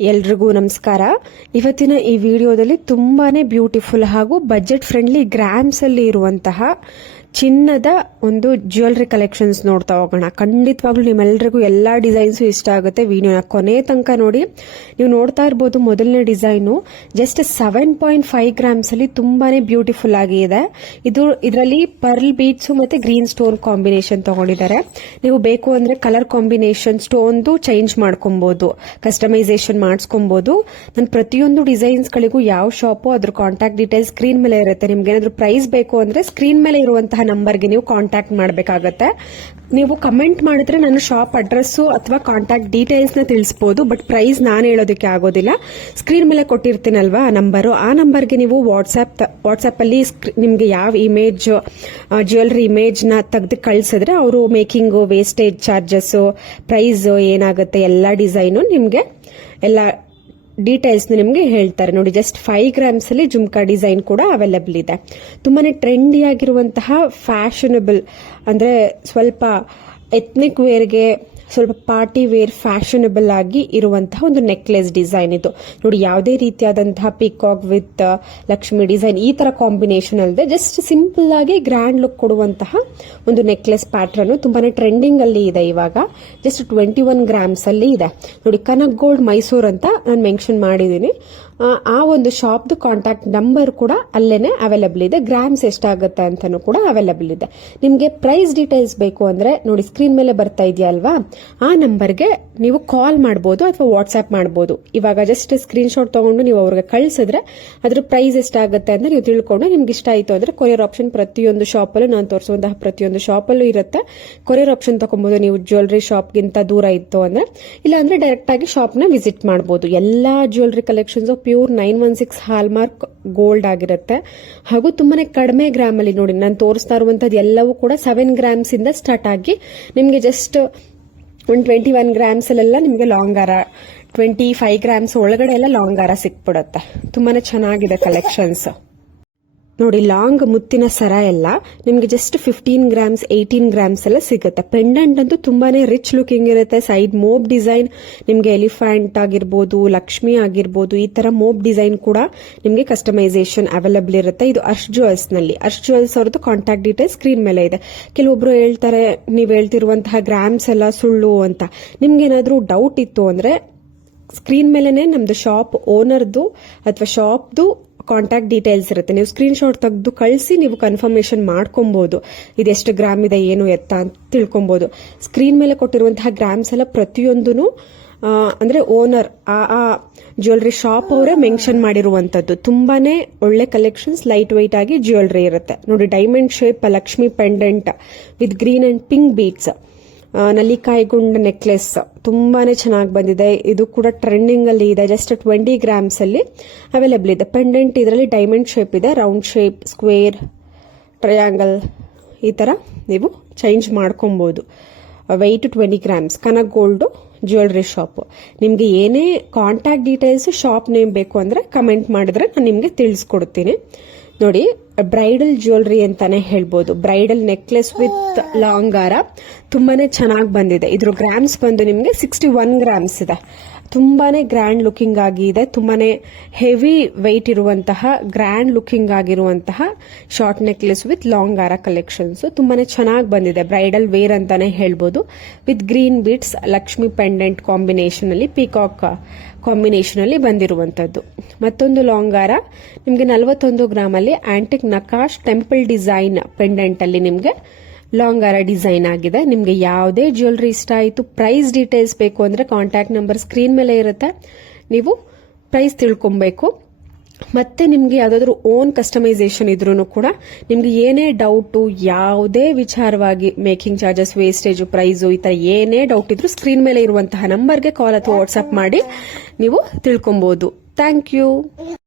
ಎಲ್ರಿಗೂ ನಮಸ್ಕಾರ. ಇವತ್ತಿನ ಈ ವಿಡಿಯೋದಲ್ಲಿ ತುಂಬಾನೇ ಬ್ಯೂಟಿಫುಲ್ ಹಾಗೂ ಬಜೆಟ್ ಫ್ರೆಂಡ್ಲಿ ಗ್ರಾಮ್ಸ್ ಅಲ್ಲಿ ಇರುವಂತಹ ಚಿನ್ನದ ಒಂದು ಜ್ಯುವೆಲ್ರಿ ಕಲೆಕ್ಷನ್ಸ್ ನೋಡ್ತಾ ಹೋಗೋಣ. ಖಂಡಿತವಾಗ್ಲೂ ನಿಮ್ಮೆಲ್ಲರಿಗೂ ಎಲ್ಲಾ ಡಿಸೈನ್ಸ್ ಇಷ್ಟ ಆಗುತ್ತೆ. ವಿಡಿಯೋನ ಕೊನೆ ತನಕ ನೋಡಿ. ನೀವು ನೋಡ್ತಾ ಇರಬಹುದು ಮೊದಲನೇ ಡಿಸೈನು ಜಸ್ಟ್ 7.5 ಗ್ರಾಮ್ಸ್ ಅಲ್ಲಿ ತುಂಬಾನೇ ಬ್ಯೂಟಿಫುಲ್ ಆಗಿ ಇದೆ. ಇದರಲ್ಲಿ ಪರ್ಲ್ ಬೀಡ್ಸ್ ಮತ್ತೆ ಗ್ರೀನ್ ಸ್ಟೋನ್ ಕಾಂಬಿನೇಷನ್ ತಗೊಂಡಿದ್ದಾರೆ. ನೀವು ಬೇಕು ಅಂದ್ರೆ ಕಲರ್ ಕಾಂಬಿನೇಷನ್ ಸ್ಟೋನ್ ಚೇಂಜ್ ಮಾಡ್ಕೊಬಹುದು, ಕಸ್ಟಮೈಸೇಷನ್ ಮಾಡಿಸ್ಕೊಬಹುದು. ನಾನು ಪ್ರತಿಯೊಂದು ಡಿಸೈನ್ಸ್ ಗಳಿಗೂ ಯಾವ ಶಾಪು ಅದ್ರ ಕಾಂಟ್ಯಾಕ್ಟ್ ಡೀಟೇಲ್ಸ್ ಸ್ಕ್ರೀನ್ ಮೇಲೆ ಇರುತ್ತೆ. ನಿಮ್ಗೆ ಏನಾದ್ರು ಪ್ರೈಸ್ ಬೇಕು ಅಂದ್ರೆ ಸ್ಕ್ರೀನ್ ಮೇಲೆ ಇರುವಂತಹ ನಂಬರ್ಗೆ ನೀವು ಕಾಂಟ್ಯಾಕ್ಟ್ ಮಾಡಬೇಕಾಗತ್ತೆ. ನೀವು ಕಮೆಂಟ್ ಮಾಡಿದ್ರೆ ನಾನು ಶಾಪ್ ಅಡ್ರೆಸ್ ಅಥವಾ ಕಾಂಟ್ಯಾಕ್ಟ್ ಡೀಟೇಲ್ಸ್ ನ ತಿಳಿಸಬಹುದು. ಬಟ್ ಪ್ರೈಸ್ ನಾನು ಹೇಳೋದಕ್ಕೆ ಆಗೋದಿಲ್ಲ. ಸ್ಕ್ರೀನ್ ಮೇಲೆ ಕೊಟ್ಟಿರ್ತೀನಲ್ವಾ ನಂಬರು, ಆ ನಂಬರ್ಗೆ ನೀವು ವಾಟ್ಸ್ಆಪ್ ಅಲ್ಲಿ ನಿಮ್ಗೆ ಯಾವ ಇಮೇಜ್ ಜ್ಯುವೆಲ್ರಿ ಇಮೇಜ್ ನ ತೆಗೆದು ಕಳಿಸಿದ್ರೆ ಅವರು ಮೇಕಿಂಗ್ ವೇಸ್ಟೇಜ್ ಚಾರ್ಜಸ್ ಪ್ರೈಸ್ ಏನಾಗುತ್ತೆ ಎಲ್ಲ ಡಿಸೈನು ನಿಮ್ಗೆ ಎಲ್ಲ ಡೀಟೇಲ್ಸ್ ನಿಮಗೆ ಹೇಳ್ತಾರೆ. ನೋಡಿ, ಜಸ್ಟ್ 5 ಗ್ರಾಮ್ಸ್ ಅಲ್ಲಿ ಜುಮ್ಕಾ ಡಿಸೈನ್ ಕೂಡ ಅವೈಲೇಬಲ್ ಇದೆ. ತುಂಬಾನೇ ಟ್ರೆಂಡಿ ಆಗಿರುವಂತಹ ಫ್ಯಾಷನಬಲ್ ಅಂದ್ರೆ ಸ್ವಲ್ಪ ಎಥ್ನಿಕ್ ವೇರ್ಗೆ ಸ್ವಲ್ಪ ಪಾರ್ಟಿ ವೇರ್ ಫ್ಯಾಷನಬಲ್ ಆಗಿ ಇರುವಂತಹ ಒಂದು ನೆಕ್ಲೆಸ್ ಡಿಸೈನ್ ಇದು. ನೋಡಿ, ಯಾವುದೇ ರೀತಿಯಾದಂತಹ ಪಿಕಾಕ್ ವಿತ್ ಲಕ್ಷ್ಮಿ ಡಿಸೈನ್ ಈ ತರ ಕಾಂಬಿನೇಷನ್ ಅಲ್ಲದೆ ಜಸ್ಟ್ ಸಿಂಪಲ್ ಆಗಿ ಗ್ರ್ಯಾಂಡ್ ಲುಕ್ ಕೊಡುವಂತಹ ಒಂದು ನೆಕ್ಲೆಸ್ ಪ್ಯಾಟರ್ನ್ ತುಂಬಾನೇ ಟ್ರೆಂಡಿಂಗ್ ಅಲ್ಲಿ ಇದೆ ಇವಾಗ. ಜಸ್ಟ್ 21 ಗ್ರಾಮ್ಸ್ ಅಲ್ಲಿ ಇದೆ. ನೋಡಿ, ಕನಕ್ ಗೋಲ್ಡ್ ಮೈಸೂರ್ ಅಂತ ನಾನು ಮೆನ್ಷನ್ ಮಾಡಿದೀನಿ. ಆ ಒಂದು ಶಾಪ್ದು ಕಾಂಟ್ಯಾಕ್ಟ್ ನಂಬರ್ ಕೂಡ ಅಲ್ಲೇನೆ ಅವೈಲೇಬಲ್ ಇದೆ. ಗ್ರಾಮ್ಸ್ ಎಷ್ಟಾಗುತ್ತೆ ಅಂತಾನು ಕೂಡ ಅವೈಲೇಬಲ್ ಇದೆ. ನಿಮ್ಗೆ ಪ್ರೈಸ್ ಡೀಟೇಲ್ಸ್ ಬೇಕು ಅಂದ್ರೆ ನೋಡಿ, ಸ್ಕ್ರೀನ್ ಮೇಲೆ ಬರ್ತಾ ಇದೆಯಾ ಅಲ್ವಾ, ಆ ನಂಬರ್ಗೆ ನೀವು ಕಾಲ್ ಮಾಡಬಹುದು ಅಥವಾ ವಾಟ್ಸ್ಆಪ್ ಮಾಡಬಹುದು. ಇವಾಗ ಜಸ್ಟ್ ಸ್ಕ್ರೀನ್ ಶಾಟ್ ತಗೊಂಡು ನೀವು ಅವ್ರಿಗೆ ಕಳಿಸಿದ್ರೆ ಅದ್ರ ಪ್ರೈಸ್ ಎಷ್ಟಾಗುತ್ತೆ ಅಂತ ನೀವು ತಿಳ್ಕೊಂಡು ನಿಮ್ಗೆ ಇಷ್ಟ ಆಯ್ತು ಅಂದ್ರೆ ಕೊರಿಯರ್ ಆಪ್ಷನ್ ಪ್ರತಿಯೊಂದು ಶಾಪಲ್ಲೂ ನಾನು ತೋರಿಸುವಂತಹ ಪ್ರತಿಯೊಂದು ಶಾಪಲ್ಲೂ ಇರುತ್ತೆ. ಕೊರಿಯರ್ ಆಪ್ಷನ್ ತಗೊಬಹುದು. ನೀವು ಜ್ಯುವೆಲ್ರಿ ಶಾಪ್ಗಿಂತ ದೂರ ಇತ್ತು ಅಂದ್ರೆ, ಇಲ್ಲ ಅಂದ್ರೆ ಡೈರೆಕ್ಟ್ ಆಗಿ ಶಾಪ್ ನ ವಿಸಿಟ್ ಮಾಡಬಹುದು. ಎಲ್ಲಾ jewellery collections pure 916 hallmark gold ಆಗಿರುತ್ತೆ. ಹಾಗೂ ತುಂಬಾನೇ ಕಡಿಮೆ ಗ್ರಾಮ್ ಅಲ್ಲಿ ನೋಡಿ, ನಾನು ತೋರಿಸ್ತಾ ಇರುವಂತದ್ದು ಎಲ್ಲವೂ ಕೂಡ 7 ಗ್ರಾಮ್ಸ್ ಇಂದ ಸ್ಟಾರ್ಟ್ ಆಗಿ ನಿಮ್ಗೆ ಜಸ್ಟ್ 21 ಗ್ರಾಮ್ಸ್ ಅಲ್ಲೆಲ್ಲ ನಿಮ್ಗೆ ಲಾಂಗ್ ಹಾರ, 25 ಗ್ರಾಮ್ಸ್ ಒಳಗಡೆ ಎಲ್ಲ ಲಾಂಗ್ ಹಾರ ಸಿಕ್ಬಿಡುತ್ತೆ. ತುಂಬಾನೇ ಚೆನ್ನಾಗಿದೆ ಕಲೆಕ್ಷನ್ಸ್. ನೋಡಿ, ಲಾಂಗ್ ಮುತ್ತಿನ ಸರ ಎಲ್ಲ ನಿಮ್ಗೆ ಜಸ್ಟ್ 15 ಗ್ರಾಮ್ಸ್ 18 ಗ್ರಾಮ್ಸ್ ಎಲ್ಲ ಸಿಗುತ್ತೆ. ಪೆಂಡೆಂಟ್ ಅಂತೂ ತುಂಬಾನೇ ರಿಚ್ ಲುಕಿಂಗ್ ಇರುತ್ತೆ. ಸೈಡ್ ಮೋಬ್ ಡಿಸೈನ್ ನಿಮ್ಗೆ ಎಲಿಫೆಂಟ್ ಆಗಿರ್ಬೋದು, ಲಕ್ಷ್ಮಿ ಆಗಿರ್ಬೋದು, ಈ ತರ ಮೋಬ್ ಡಿಸೈನ್ ಕೂಡ ನಿಮ್ಗೆ ಕಸ್ಟಮೈಸೇಷನ್ ಅವೈಲೇಬಲ್ ಇರುತ್ತೆ. ಇದು ಅರ್ಶ್ ಜ್ಯುವೆಲ್ಸ್ ನಲ್ಲಿ. ಅರ್ಶ್ ಜ್ಯುವೆಲ್ಸ್ ಅವ್ರದ್ದು ಕಾಂಟ್ಯಾಕ್ಟ್ ಡೀಟೇಲ್ಸ್ ಸ್ಕ್ರೀನ್ ಮೇಲೆ ಇದೆ. ಕೆಲವೊಬ್ರು ಹೇಳ್ತಾರೆ ನೀವ್ ಹೇಳ್ತಿರುವಂತಹ ಗ್ರಾಮ್ಸ್ ಎಲ್ಲ ಸುಳ್ಳು ಅಂತ. ನಿಮ್ಗೆ ಏನಾದ್ರೂ ಡೌಟ್ ಇತ್ತು ಅಂದ್ರೆ ಸ್ಕ್ರೀನ್ ಮೇಲೆನೆ ನಮ್ದು ಶಾಪ್ ಓನರ್ದು ಅಥವಾ ಶಾಪ್ದು ಕಾಂಟ್ಯಾಕ್ಟ್ ಡೀಟೇಲ್ಸ್ ಇರುತ್ತೆ. ನೀವು ಸ್ಕ್ರೀನ್ ಶಾಟ್ ತೆಗೆದು ಕಳಿಸಿ ನೀವು ಕನ್ಫರ್ಮೇಶನ್ ಮಾಡ್ಕೊಬಹುದು. ಇದೆಷ್ಟು ಗ್ರಾಮ್ ಇದೆ ಏನು ಎತ್ತ ಅಂತ ತಿಳ್ಕೊಬಹುದು. ಸ್ಕ್ರೀನ್ ಮೇಲೆ ಕೊಟ್ಟಿರುವಂತಹ ಗ್ರಾಮ್ಸ್ ಎಲ್ಲ ಪ್ರತಿಯೊಂದೂ ಅಂದ್ರೆ ಓನರ್ ಆ ಜ್ಯುವೆಲ್ರಿ ಶಾಪ್ ಅವರೇ ಮೆನ್ಷನ್ ಮಾಡಿರುವಂತದ್ದು. ತುಂಬಾನೇ ಒಳ್ಳೆ ಕಲೆಕ್ಷನ್ಸ್, ಲೈಟ್ ವೈಟ್ ಆಗಿ ಜ್ಯುವೆಲ್ರಿ ಇರುತ್ತೆ. ನೋಡಿ, diamond shape Lakshmi pendant with green and pink beads, ನಲ್ಲಿಕಾಯಿ ಗುಂಡ್ ನೆಕ್ಲೆಸ್ ತುಂಬಾನೇ ಚೆನ್ನಾಗಿ ಬಂದಿದೆ. ಇದು ಕೂಡ ಟ್ರೆಂಡಿಂಗ್ ಅಲ್ಲಿ ಇದೆ. ಜಸ್ಟ್ 20 ಗ್ರಾಮ್ಸ್ ಅಲ್ಲಿ ಅವೈಲೇಬಲ್ ಇದೆ. ಪೆಂಡೆಂಟ್ ಇದರಲ್ಲಿ ಡೈಮಂಡ್ ಶೇಪ್ ಇದೆ, ರೌಂಡ್ ಶೇಪ್, ಸ್ಕ್ವೇರ್, ಟ್ರಯಾಂಗಲ್ ಈ ತರ ನೀವು ಚೇಂಜ್ ಮಾಡ್ಕೊಬಹುದು. Weight 20 grams. Kanak gold jewellery shop. ನಿಮ್ಗೆ ಏನೇ ಕಾಂಟ್ಯಾಕ್ಟ್ ಡೀಟೇಲ್ಸ್ ಶಾಪ್ ನೇಮ್ ಬೇಕು ಅಂದ್ರೆ ಕಮೆಂಟ್ ಮಾಡಿದ್ರೆ ನಾನು ನಿಮ್ಗೆ ತಿಳಿಸ್ಕೊಡ್ತೀನಿ. ನೋಡಿ, ಬ್ರೈಡಲ್ ಜ್ಯುವೆಲ್ರಿ ಅಂತಾನೆ ಹೇಳ್ಬೋದು. ಬ್ರೈಡಲ್ ನೆಕ್ಲೆಸ್ ವಿತ್ ಲಾಂಗ್ ಹಾರ ತುಂಬಾನೇ ಚೆನ್ನಾಗಿ ಬಂದಿದೆ. ಇದ್ರ ಗ್ರಾಮ್ಸ್ ಬಂದು ನಿಮ್ಗೆ 61 ಗ್ರಾಮ್ಸ್ ಇದೆ. ತುಂಬಾನೇ ಗ್ರ್ಯಾಂಡ್ ಲುಕಿಂಗ್ ಆಗಿ ಇದೆ. ತುಂಬಾನೇ ಹೆವಿ ವೆಯ್ಟ್ ಇರುವಂತಹ ಗ್ರ್ಯಾಂಡ್ ಲುಕಿಂಗ್ ಆಗಿರುವಂತಹ ಶಾರ್ಟ್ ನೆಕ್ಲೆಸ್ ವಿತ್ ಲಾಂಗ್ ಹಾರ ಕಲೆಕ್ಷನ್ಸ್ ತುಂಬಾನೇ ಚೆನ್ನಾಗಿ ಬಂದಿದೆ. ಬ್ರೈಡಲ್ ವೇರ್ ಅಂತಾನೆ ಹೇಳ್ಬೋದು. With green beads, Lakshmi pendant combination ಅಲ್ಲಿ, ಪಿಕಾಕ್ ಕಾಂಬಿನೇಷನ್ ಅಲ್ಲಿ ಬಂದಿರುವಂತದ್ದು. ಮತ್ತೊಂದು ಲಾಂಗ್ ಹಾರ ನಿಮ್ಗೆ 41 ಗ್ರಾಮ್ ಅಲ್ಲಿ ಆಂಟಿಕ್ ನಕಾಶ್ ಟೆಂಪಲ್ ಡಿಸೈನ್ ಪೆಂಡೆಂಟ್ ಅಲ್ಲಿ ನಿಮ್ಗೆ ಲಾಂಗ್ ಹಾರ ಡಿಸೈನ್ ಆಗಿದೆ. ನಿಮ್ಗೆ ಯಾವುದೇ ಜ್ಯುವೆಲ್ರಿ ಇಷ್ಟ ಆಯಿತು, ಪ್ರೈಸ್ ಡೀಟೇಲ್ಸ್ ಬೇಕು ಅಂದ್ರೆ ಕಾಂಟ್ಯಾಕ್ಟ್ ನಂಬರ್ ಸ್ಕ್ರೀನ್ ಮೇಲೆ ಇರುತ್ತೆ. ನೀವು ಪ್ರೈಸ್ ತಿಳ್ಕೊಬೇಕು. ಮತ್ತೆ ನಿಮ್ಗೆ ಯಾವ್ದಾದ್ರು ಓನ್ ಕಸ್ಟಮೈಸೇಷನ್ ಇದ್ರೂ ಕೂಡ ನಿಮ್ಗೆ ಏನೇ ಡೌಟು, ಯಾವುದೇ ವಿಚಾರವಾಗಿ ಮೇಕಿಂಗ್ ಚಾರ್ಜಸ್, ವೇಸ್ಟೇಜ್, ಪ್ರೈಸು ಈ ತರ ಏನೇ ಡೌಟ್ ಇದ್ರೂ ಸ್ಕ್ರೀನ್ ಮೇಲೆ ಇರುವಂತಹ ನಂಬರ್ಗೆ ಕಾಲ್ ಅಥವಾ ವಾಟ್ಸ್ಆಪ್ ಮಾಡಿ ನೀವು ತಿಳ್ಕೊಬಹುದು. Thank you.